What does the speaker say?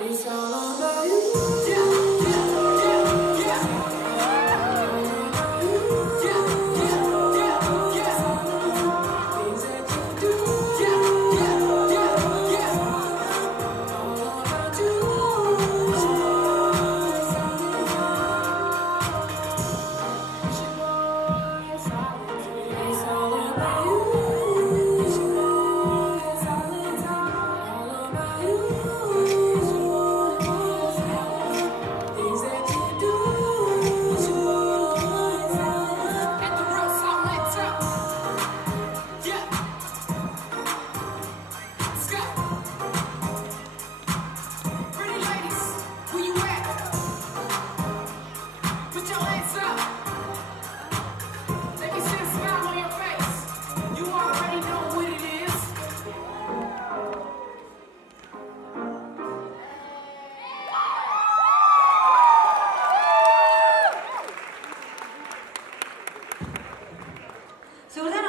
It's all about you. Yeah, yeah, yeah, yeah. You. Yeah, yeah, yeah, yeah. Things that you do. Yeah, yeah, yeah, yeah. All about you. It's all about you. It's all about you. Things that you do. At the real solid top. Yeah, Scott. Pretty ladies, where you at? Put your hands up. Let me see a smile on your face. You already know what it is. Soleil